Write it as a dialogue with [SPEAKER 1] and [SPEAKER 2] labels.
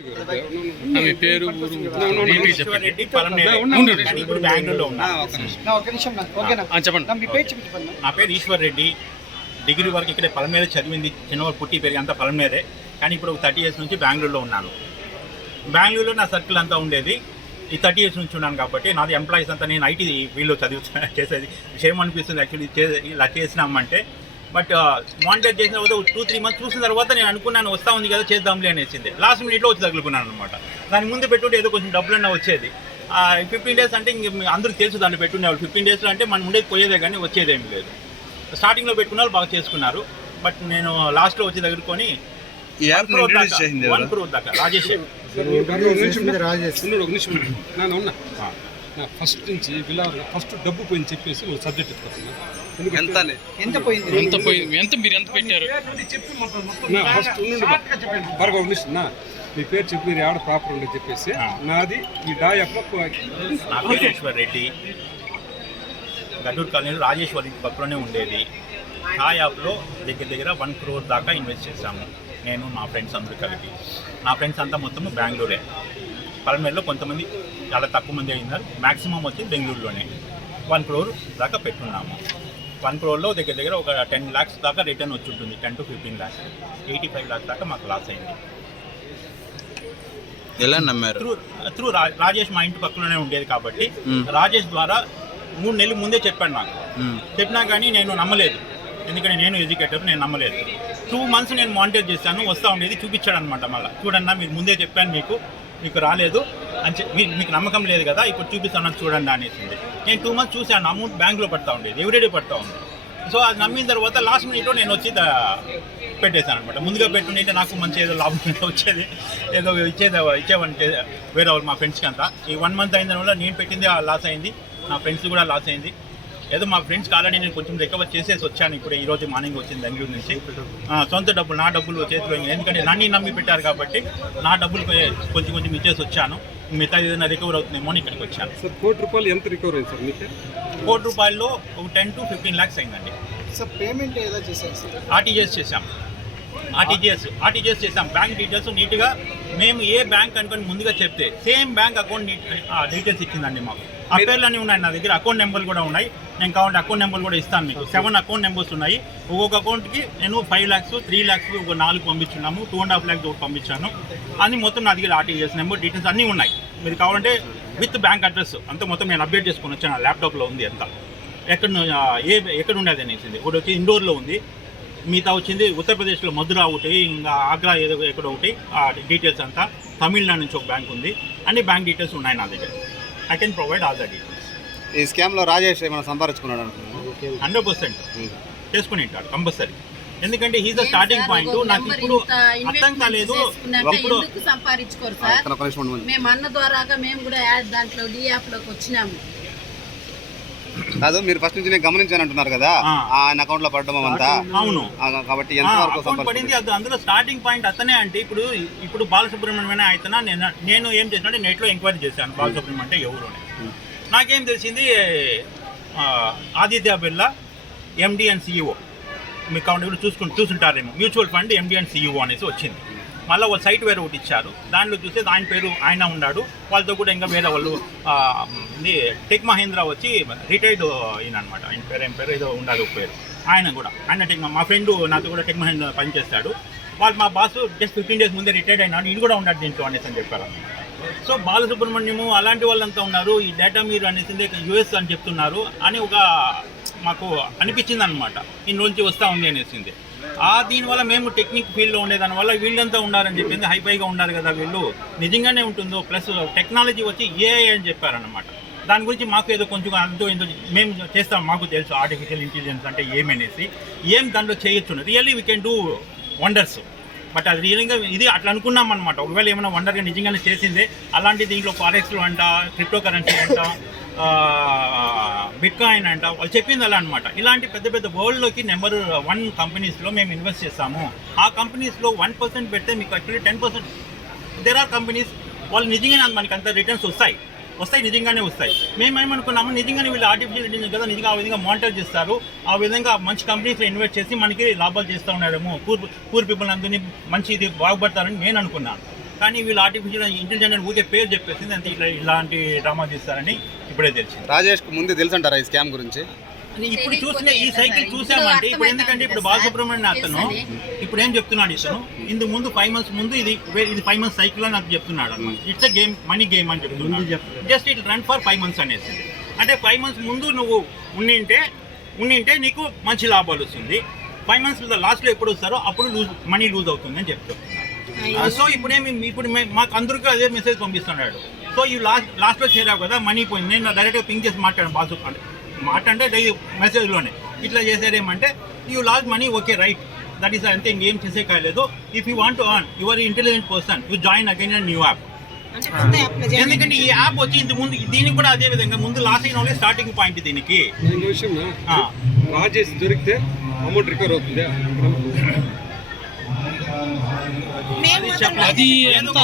[SPEAKER 1] మీ పేరు ఊరు
[SPEAKER 2] ఇప్పుడు బెంగళూరులో ఉన్నా.
[SPEAKER 3] నా
[SPEAKER 1] చెప్పండి.
[SPEAKER 3] పేరు చెప్పండి
[SPEAKER 2] నా పేరు ఈశ్వర్ రెడ్డి. డిగ్రీ వరకు ఇక్కడ పలమేర చదివింది. చిన్నవారు పుట్టి పెరిగి అంతా పలమేరే కానీ ఇప్పుడు ఒక థర్టీ ఇయర్స్ నుంచి బెంగళూరులో ఉన్నాను. బెంగళూరులో నా సర్కిల్ అంతా ఉండేది. ఈ థర్టీ ఇయర్స్ నుంచి ఉన్నాను కాబట్టి నాది ఎంప్లాయీస్ అంతా నేను ఐటీ వీళ్ళు చదువుతున్నా చేసేది. విషయం అనిపిస్తుంది యాక్చువల్లీ ఇలా చేసినామంటే బట్ మానిటర్ చేసిన తర్వాత టూ త్రీ మంత్స్ చూసిన తర్వాత నేను అనుకున్నాను వస్తా ఉంది కదా చేద్దాంలే అనేసింది. లాస్ట్ మినిట్లో వచ్చి తగులుకున్నాను అనమాట దాని ముందు పెట్టుంటే ఏదో కొంచెం డబ్బులన్నా వచ్చేది. ఫిఫ్టీన్ డేస్ అంటే ఇంక మీ అందరికీ తెలుసు దాంట్లో పెట్టుకునేవాళ్ళు ఫిఫ్టీన్ డేస్లో అంటే మనం ఉండేది పోయేదే కానీ వచ్చేదేం లేదు. స్టార్టింగ్లో పెట్టుకున్న వాళ్ళు బాగా చేసుకున్నారు. బట్ నేను లాస్ట్లో వచ్చి దగ్గరుకొని
[SPEAKER 4] చేసింది
[SPEAKER 2] వన్? క్రోర్ దాకా రాజేష్.
[SPEAKER 5] ఉన్నా. ఫస్ట్ నుంచి విలా ఫస్ట్ డబ్బు పోయింది చెప్పేసి నువ్వు సబ్జెక్ట్ ఎత్తుకున్నా
[SPEAKER 4] ఎంత అని?
[SPEAKER 3] ఎంత పోయింది?
[SPEAKER 1] ఎంత మీరు ఎంత పెట్టారు?
[SPEAKER 5] ఫస్ట్ బరగ ఒక మీ పేరు చెప్పి మీరు ఆడ ప్రాపర్ ఉండేది చెప్పేసి నాది ఈ డా యాప్
[SPEAKER 2] నా పేరు ఈశ్వర్ రెడ్డి. గడ్డూరు కాలనీలో రాజేశ్వరి ఇంటి పక్కలోనే ఉండేది. ఆ యాప్లో దగ్గర దగ్గర వన్ క్రోర్ దాకా ఇన్వెస్ట్ చేశాము. నేను నా ఫ్రెండ్స్ అందరూ కలిపి. నా ఫ్రెండ్స్ అంతా మొత్తం బెంగళూరే. పలమేరులో కొంతమంది చాలా తక్కువ మంది అయినారు. మ్యాక్సిమం వచ్చి బెంగళూరులోనే. వన్ క్రోర్ దాకా పెట్టున్నాము. వన్ క్రోర్లో దగ్గర దగ్గర ఒక టెన్ ల్యాక్స్ దాకా రిటర్న్ వచ్చి ఉంటుంది. Ten to fifteen lakhs eighty five lakhs దాకా మాకు లాస్ అయింది.
[SPEAKER 4] ఎలా నమ్మారు?
[SPEAKER 2] త్రూ త్రూ రాజేష్ మా ఇంటి పక్కలోనే ఉండేది కాబట్టి. రాజేష్ ద్వారా మూడు నెలలు ముందే చెప్పాడు నాకు. చెప్పినా కానీ నేను నమ్మలేదు. ఎందుకంటే నేను ఎడ్యుకేటర్ నేను నమ్మలేదు. టూ మంత్స్ నేను మానిటర్ చేశాను. వస్తూ ఉండేది చూపించాడు అనమాట మళ్ళీ. చూడన్నా మీరు ముందే చెప్పాను మీకు. మీకు రాలేదు అని మీకు నమ్మకం లేదు కదా ఇప్పుడు చూపిస్తాను చూడండి అనేసింది. నేను టూ మంత్స్ చూశాను అమౌంట్ బ్యాంక్లో పడతా ఉండేది ఎవ్రీడే పడతా ఉంది. సో అది నమ్మిన తర్వాత లాస్ట్ మినిట్లో నేను వచ్చి పెట్టేశాను అనమాట ముందుగా పెట్టుకుంటే నాకు మంచి ఏదో లాభం వచ్చేది ఏదో ఇచ్చేది ఇచ్చేవంటే వేరే వాళ్ళు మా ఫ్రెండ్స్కి అంతా. ఈ వన్ మంత్ అయిన వల్ల నేను పెట్టింది లాస్ అయింది నా ఫ్రెండ్స్ కూడా లాస్ అయింది. ఏదో మా ఫ్రెండ్స్కి ఆల్రెడీ నేను కొంచెం రికవర్ చేసేసి వచ్చాను. ఇప్పుడు ఈ రోజు మార్నింగ్ వచ్చింది బెంగళూరు నుంచి. ఆ, సొంత డబ్బులు నా డబ్బులు చేతిలో. ఎందుకంటే నన్ను నమ్మి పెట్టారు కాబట్టి నా డబ్బులు కొంచెం కొంచెం ఇచ్చేసి వచ్చాను. మిగతా ఏదైనా రికవర్ అవుతుందేమో అని ఇక్కడికి వచ్చాను.
[SPEAKER 5] సార్ కోటి రూపాయలు ఎంత రికవర్ అయింది సార్ మీకు?
[SPEAKER 2] కోటి రూపాయల్లో ఒక టెన్ టు ఫిఫ్టీన్ ల్యాక్స్ అయిందండి.
[SPEAKER 3] సార్ పేమెంట్ ఎలా చేశారు సార్?
[SPEAKER 2] ఆర్టీజీఎస్ చేశాం. ఆర్టీజీఎస్ ఆర్టీజీఎస్ చేసాం బ్యాంక్ డీటెయిల్స్ నీట్గా మేము ఏ బ్యాంక్ అనుకొని ముందుగా చెప్తే సేమ్ బ్యాంక్ అకౌంట్ డీటెయిల్స్ ఇచ్చిందండి మాకు. ఆ పేర్లన్నీ ఉన్నాయి నా దగ్గర అకౌంట్ నెంబర్లు కూడా ఉన్నాయి. నేను కావాలంటే అకౌంట్ నెంబర్ కూడా ఇస్తాను మీకు. సెవెన్ అకౌంట్ నెంబర్స్ ఉన్నాయి. ఒక్కొక్క అకౌంట్కి నేను ఫైవ్ ల్యాక్స్ త్రీ ల్యాక్స్ ఒక నాలుగు పంపించున్నాము. టూ అండ్ హాఫ్ ల్యాక్స్ ఒకటి పంపించాను. అది మొత్తం నా దగ్గర ఆర్టీజీఎస్ నెంబర్ డీటెయిల్స్ అన్నీ ఉన్నాయి. మీరు కావాలంటే విత్ బ్యాంక్ అడ్రస్ అంతా మొత్తం నేను అప్డేట్ చేసుకొని వచ్చాను. నా ల్యాప్టాప్లో ఉంది అంతా. ఎక్కడ ఏ ఎక్కడ ఉండేది అనేసింది. ఒకటి వచ్చి ఇండోర్లో ఉంది. మిగతా వచ్చింది ఉత్తరప్రదేశ్లో మధుర ఒకటి ఇంకా ఆగ్రా ఏదో ఎక్కడ ఒకటి ఆ డీటెయిల్స్ అంతా. తమిళనాడు నుంచి ఒక బ్యాంక్ ఉంది. అన్ని బ్యాంక్ డీటెయిల్స్ ఉన్నాయి నా దగ్గర. I can provide all the details
[SPEAKER 4] ఈ స్కామ్లో రాజేష్ ఏమైనా సంపాదించుకున్నాడు అనుకున్నాను
[SPEAKER 2] హండ్రెడ్ పర్సెంట్. చేసుకుని ఉంటాడు కంపల్సరీ. ఎందుకంటే హీజ్ స్టార్టింగ్ పాయింట్ నాకు ఇప్పుడు అర్థం కాలేదు. ఇప్పుడు
[SPEAKER 6] సంపాదించుకోరు సార్? మేము అన్న ద్వారాగా మేము కూడా యాడ్ దాంట్లో డి యాప్లోకి వచ్చినాము.
[SPEAKER 4] కాదు మీరు ఫస్ట్ నుంచి నేను గమనించాను అంటున్నారు కదా
[SPEAKER 2] ఆ.
[SPEAKER 4] ఆయన అకౌంట్లో పడడం అంతా.
[SPEAKER 2] అవును.
[SPEAKER 4] ఆ, కాబట్టి ఎంత వరకు
[SPEAKER 2] పడింది అది అందులో స్టార్టింగ్ పాయింట్ అతనే అంటే ఇప్పుడు ఇప్పుడు బాలసుబ్రహ్మణ్యం అయితేనా నేను నేను ఏం చేసినా నెట్లో ఎంక్వైరీ చేశాను బాలసుబ్రహ్మణ్యం అంటే ఎవరు నాకేం తెలిసింది Aditya Birla MD and CEO మీ కావాలి కూడా చూసుకుని చూసుంటారేమో. Mutual fund MD and CEO అనేసి వచ్చింది. మళ్ళీ వాళ్ళ సైట్ వేరే ఒకటి ఇచ్చారు. దాంట్లో చూస్తే ఆయన పేరు ఆయన ఉన్నాడు. వాళ్ళతో కూడా ఇంకా వేరే వాళ్ళు ఇది టెక్ మహేంద్ర వచ్చి రిటైర్డ్ ఈయన అనమాట ఆయన పేరు ఏం పేరు ఏదో ఉండాలి ఒక పేరు. ఆయన కూడా. ఆయన టెక్ మా ఫ్రెండ్ నాతో కూడా టెక్ మహేంద్ర పనిచేస్తాడు. వాళ్ళు మా బాస్ జస్ట్ ఫిఫ్టీన్ డేస్ ముందే రిటైర్డ్ అయినాడు. ఇది కూడా ఉన్నాడు దీంట్లో అనేసి అని చెప్పారు. సో బాలసుబ్రహ్మణ్యము అలాంటి వాళ్ళంతా ఉన్నారు. ఈ డేటా మీరు అనేసింది యుఎస్ అని చెప్తున్నారు అని ఒక మాకు అనిపించింది అనమాట ఇన్ని నుంచి వస్తూ ఉంది అనేసింది. ఆ దీనివల్ల మేము టెక్నిక్ ఫీల్డ్లో ఉండేదాని వల్ల వీళ్ళంతా ఉన్నారని చెప్పింది. హైఫైగా ఉన్నారు కదా వీళ్ళు. నిజంగానే ఉంటుందో? ప్లస్ టెక్నాలజీ వచ్చి ఏఐ అని చెప్పారనమాట దాని గురించి మాకు ఏదో కొంచెం అంతో ఎంతో మేము చేస్తాం. మాకు తెలుసు. ఆర్టిఫిషియల్ ఇంటెలిజెన్స్ అంటే ఏమనేసి. ఏం దాంట్లో చేయొచ్చు really we can do wonders but అది రియల్గా ఇది అట్లా అనుకున్నాం అనమాట ఒకవేళ ఏమైనా వండర్గా నిజంగానే చేసిందే అలాంటి దీంట్లో ఫారెక్స్లు అంట క్రిప్టో కరెన్సీ అంట బిట్ కాయిన్ అంట వాళ్ళు చెప్పింది అలా అనమాట ఇలాంటి పెద్ద పెద్ద వరల్డ్లోకి నెంబర్ వన్ కంపెనీస్లో మేము ఇన్వెస్ట్ చేస్తాము. ఆ కంపెనీస్లో వన్ పర్సెంట్ పెడితే మీకు actually ten percent there are companies వాళ్ళు నిజంగానే మనకి అంత రిటర్న్స్ వస్తాయి. వస్తాయి నిజంగానే వస్తాయి. మేము ఏమనుకున్నాము నిజంగానే వీళ్ళు ఆర్టిఫిషియల్ ఇంటెలిజెన్స్ కదా నిజంగా ఆ విధంగా మానిటర్ చేస్తారు. ఆ విధంగా మంచి కంపెనీస్లో ఇన్వెస్ట్ చేసి మనకి లాభాలు చేస్తూ ఉన్నారేమో పూర్ పూర్ పీపుల్ అందరినీ మంచి ఇది బాగుపడతారని నేను అనుకున్నాను. కానీ వీళ్ళు ఆర్టిఫిషియల్ ఇంటెలిజెంట్ ఊరికే పేరు చెప్పేసింది అంతే ఇట్లా ఇలాంటి డ్రామా చేస్తారని ఇప్పుడే తెలిసింది.
[SPEAKER 4] రాజేష్కు ముందే తెలుసు అంటారా ఈ స్కామ్ గురించి?
[SPEAKER 2] ఇప్పుడు చూసిన ఈ సైకిల్ చూసామంటే ఇప్పుడు ఎందుకంటే ఇప్పుడు బాలసుబ్రహ్మణ్యం అతను ఇప్పుడు ఏం చెప్తున్నాడు ఇతను? ఇందు ముందు ఫైవ్ మంత్స్ ముందు ఇది ఇది ఫైవ్ మంత్స్ సైకిల్ అని నాకు చెప్తున్నాడు it's a game money game అని చెప్తున్నాడు. Just it run for five months అనేసి. అంటే ఫైవ్ మంత్స్ ముందు నువ్వు ఉండింటే ఉండింటే నీకు మంచి లాభాలు వస్తుంది. ఫైవ్ మంత్స్ లాస్ట్లో ఎప్పుడు వస్తారో అప్పుడు లూజ్ మనీ లూజ్ అవుతుంది అని చెప్తాను సో ఇప్పుడేమి ఇప్పుడు మాకు అందరికీ అదే మెసేజ్ పంపిస్తున్నాడు. సో ఈ లాస్ట్ లాస్ట్లో చేరావు కదా మనీ పోయింది. నేను డైరెక్ట్గా పింక్ చేసి మాట్లాడాను బాసు మాట అంటే మెసేజ్లోనే. ఇట్లా చేసేదేమంటే you lost money okay right that is అంతే ఇంకేం చేసే కాలేదు if you want on your intelligent person you join again and new app ఎందుకంటే ఈ యాప్ వచ్చి ఇంత ముందు దీనికి కూడా అదే విధంగా ముందు లాస్ట్ అయిన వాళ్ళే స్టార్టింగ్ పాయింట్ దీనికి.
[SPEAKER 5] రాజేష్ దొరికితే అమౌంట్ రికవర్ అవుతుంది?
[SPEAKER 1] అది ఎంత